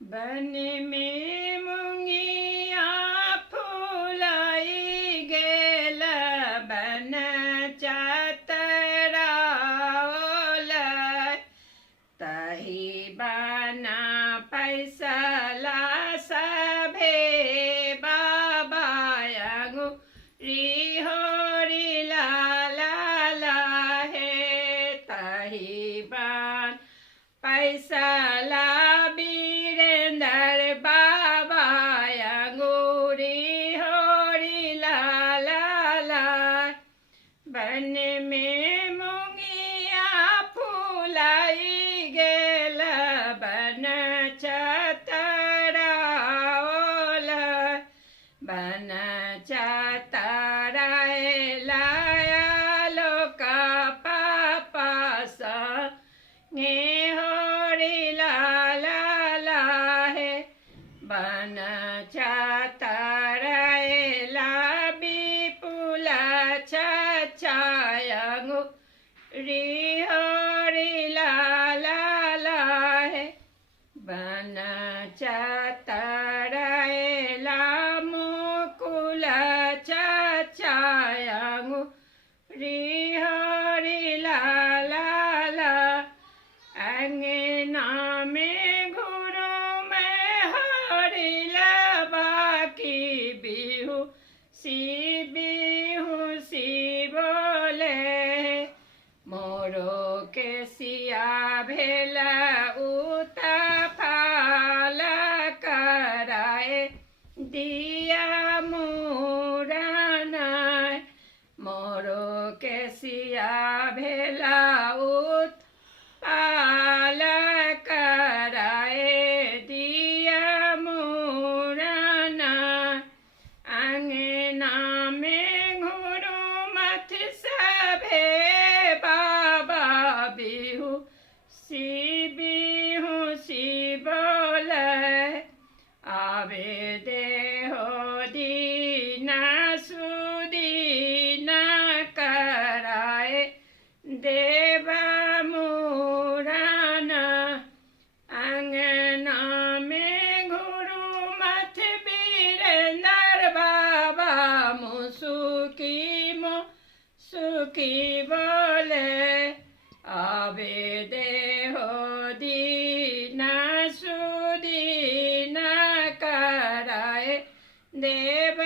बन में मुंगिया फुलाई गेल बन चतराओल तही बना पैसला सभे बाबा अंगुरी होरी लाला हे तही बन पैसला बाबा अंगूरी होरी लाला बन में मुंगिया फुलाई गेल बन चतराओल बन चतराएला लोक पापा संगे होरी लाला बन चतराएला विपुल अंगूरी होरी लाला बन चतराएला मुकुल अंगूरी होरी लाला अंगना में घुरु में हरिला बाकी बिहु सी बोले मोरो के सिया भेला उतफाल कराए दिया मुराना मोरो के सिया भेला पाल कराए दिया मुराना अंगना में घुरु मथ सभे बाबा बिहु सी बोले आवे देहो दीना सुदीना कराए देवा मुराना अंगना में घुरु मथ बीरेंद्र बाबा सुखी बोले आवे देहो दीना सुदीना कराए देव